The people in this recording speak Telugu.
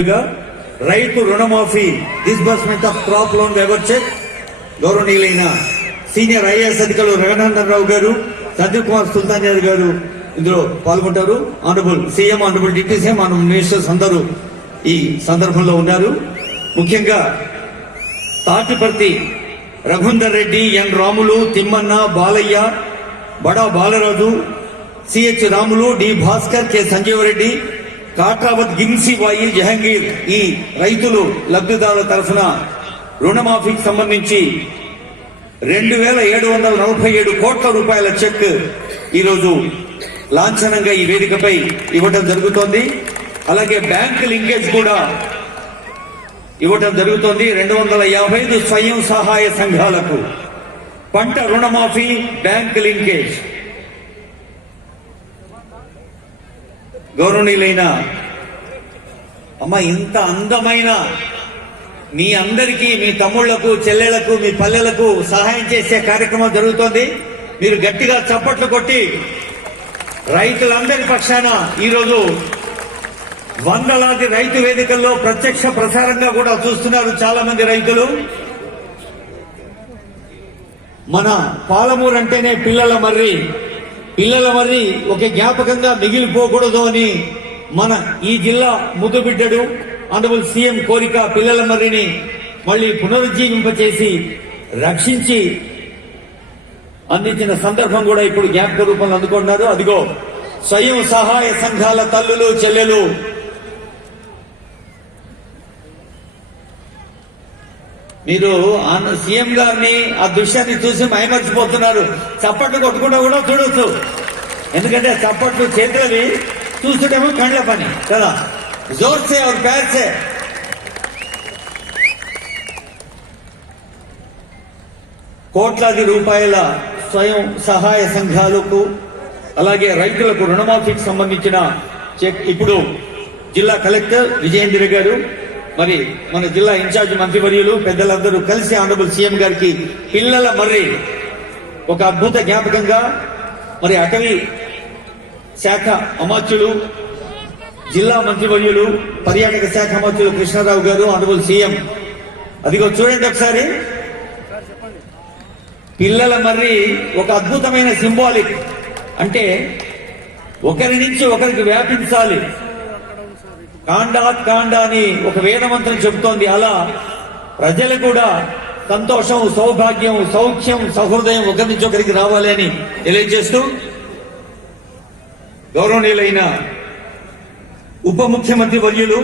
రైతు రుణమాఫీ disbursement of crop loan waiver cheque గౌరవనీయులైన సీనియర్ ఐఏఎస్ అధికారులు రఘునందన్ రావు గారు, సందీప్ కుమార్ సుల్తాన్ యాదవ్ గారు ఇందులో పాల్గొంటారు. Honourable CM, honourable deputy CM, honourable ministers అందరూ ఈ సందర్భంలో ఉన్నారు. ముఖ్యంగా తాటిపర్తి రఘుందర్ రెడ్డి, ఎన్ Ramulu, Thimmanna, Balaiah, Bada Balaraju, CH Ramulu, D Bhaskar, K Sanjeeva Reddy, Katravath, Ginsibai, Jahangir ఈ రైతులు లబ్ధిదారుల తరఫున రుణమాఫీకి సంబంధించి 2,747 కోట్ల రూపాయల చెక్ ఈరోజు లాంఛనంగా ఈ వేదికపై ఇవ్వడం జరుగుతోంది. అలాగే బ్యాంక్ లింకేజ్ కూడా ఇవ్వడం జరుగుతోంది. 255 స్వయం సహాయ సంఘాలకు పంట రుణమాఫీ, బ్యాంక్ లింకేజ్. గౌరవనీయులైన అమ్మ, ఇంత అందమైన మీ అందరికీ, మీ తమ్ముళ్లకు, చెల్లెళ్లకు, మీ పల్లెలకు సహాయం చేసే కార్యక్రమం జరుగుతోంది. మీరు గట్టిగా చప్పట్లు కొట్టి రైతులందరి పక్షాన ఈరోజు వందలాది రైతు వేదికల్లో ప్రత్యక్ష ప్రసారంగా కూడా చూస్తున్నారు చాలా మంది రైతులు. మన పాలమూరు అంటేనే పిల్లల మర్రి ఒక జ్ఞాపకంగా మిగిలిపోకూడదు అని మన ఈ జిల్లా ముద్దుబిడ్డడు ఆనరబుల్ సీఎం కోరిక పిల్లల మర్రిని మళ్లీ పునరుజ్జీవింపచేసి రక్షించి అందించిన సందర్భం కూడా ఇప్పుడు జ్ఞాపక రూపంలో అందుకుంటున్నారు. అదిగో స్వయం సహాయ సంఘాల తల్లులు, చెల్లెలు మీరు సీఎం గారిని ఆ దృశ్యాన్ని చూసి మైమర్చిపోతున్నారు. చప్పట్లు కొట్టుకుంటూ కూడా చూడొచ్చు, ఎందుకంటే చప్పట్లు చేతులవి, చూస్తుంటేమో కండ్ల పని కదా. జోర్సే और प्यार से కోట్లాది రూపాయల స్వయం సహాయ సంఘాలకు అలాగే రైతులకు రుణమాఫీకి సంబంధించిన చెక్ ఇప్పుడు జిల్లా కలెక్టర్ విజయేంద్ర గారు, మరి మన జిల్లా ఇన్ఛార్జ్ మంత్రివర్యులు, పెద్దలందరూ కలిసి ఆనరబుల్ సీఎం గారికి పిల్లల మర్రి ఒక అద్భుత జ్ఞాపకంగా, మరి అటవీ శాఖ అమాత్యులు, జిల్లా మంత్రివర్యులు, పర్యాటక శాఖ అమాత్యులు కృష్ణారావు గారు, ఆనరబుల్ సీఎం, అదిగో చూడండి ఒకసారి. పిల్లల మర్రి ఒక అద్భుతమైన సింబాలిక్, అంటే ఒకరి నుంచి ఒకరికి వ్యాపించాలి. కాండాత్ కాండ అని ఒక వేదమంత్రం చెబుతోంది. అలా ప్రజలు కూడా సంతోషం, సౌభాగ్యం, సౌఖ్యం, సహృదయం ఒకరి నుంచి ఒకరికి రావాలి అని తెలియజేస్తూ, గౌరవనీయులైన ఉప ముఖ్యమంత్రి వర్యులు